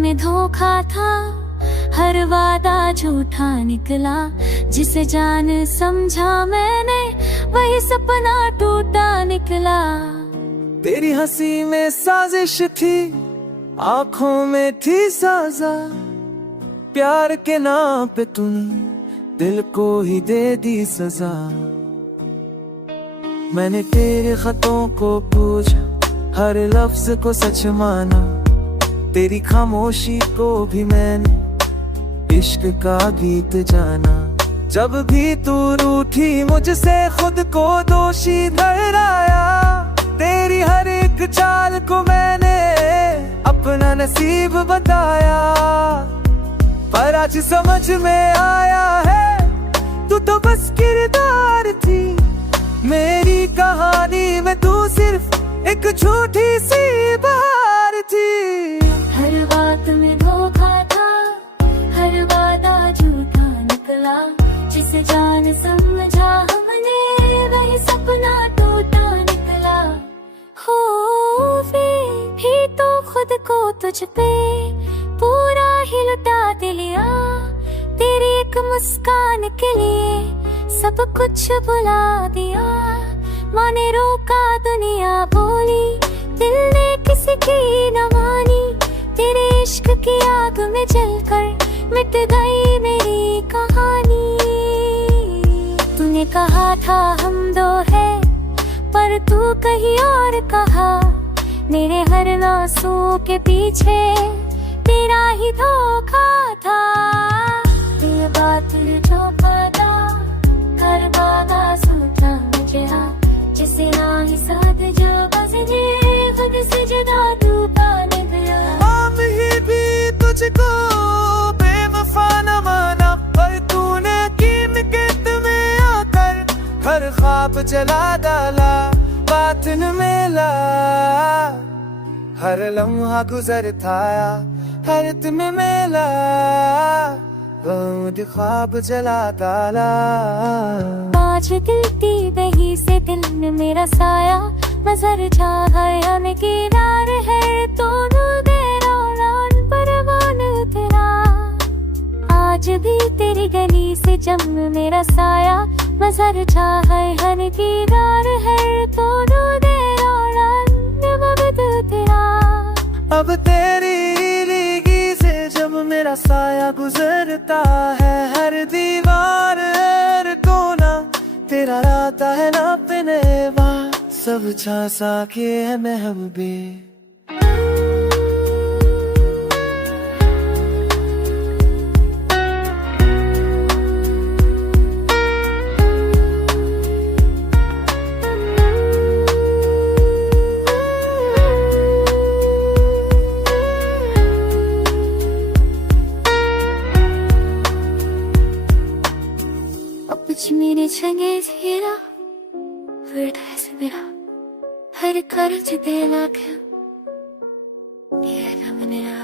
में धोखा था, हर वादा झूठा निकला। जिसे जान समझा मैंने, वही सपना टूटा निकला। तेरी हंसी में साजिश थी, आंखों में थी साजा। प्यार के नाम पे तूने दिल को ही दे दी सजा। मैंने तेरे खतों को पूछा, हर लफ्ज को सच माना। तेरी खामोशी को भी मैंने इश्क का गीत जाना। जब भी तू रूठी मुझसे खुद को दोषी ठहराया। तेरी हर एक चाल को मैंने अपना नसीब बताया। पर आज समझ में आया है, तू तो बस किरदार थी। मेरी कहानी में तू सिर्फ एक झूठी सी बार थी। हर बात में धोखा था, हर वादा झूठा निकला। जिसे जान समझा हमने, वही सपना टूटा निकला। भी तो खुद को तुझ पे पूरा ही लुटा दिया। तेरी एक मुस्कान के लिए सब कुछ भुला दिया। माने रोका दुनिया बोली, दिल ने किसी की न मानी। तेरे इश्क की आग में जलकर मिट गई मेरी कहानी। तूने कहा था हम दो हैं, पर तू कहीं और कहा। मेरे हर आंसू के पीछे तेरा ही धोखा था। ये बात जो पता कर वादा सूझा मुझे। जिसे ना ही साथ जो बसने, खुद से जुदा टूटा निकला। हम ही भी तुझको बेवफा न माना, पर तूने कीमत में आकर हर ख्वाब जला डाला। बात न मिला, हर लम्हा गुजरता हर तुम्हें मिला। बहुत ख्वाब जला डाला। आज दिलती बही से दिल में मेरा साया नजर जा गया। किनार है दोनों देर परवान उतरा। आज भी तेरी गली से जम मेरा साया नजर जा गया। किनार है दोनों देर उतरा। अब तेरी रीगी से जब मेरा साया गुजरता है, हर दीवार हर कोना तेरा राता है ना पिनेवा। सब झांसा के है महबूबे। मेरे छंगे झेरा फिर से मेरा हर कर्ज देना क्या ये ना मेरा।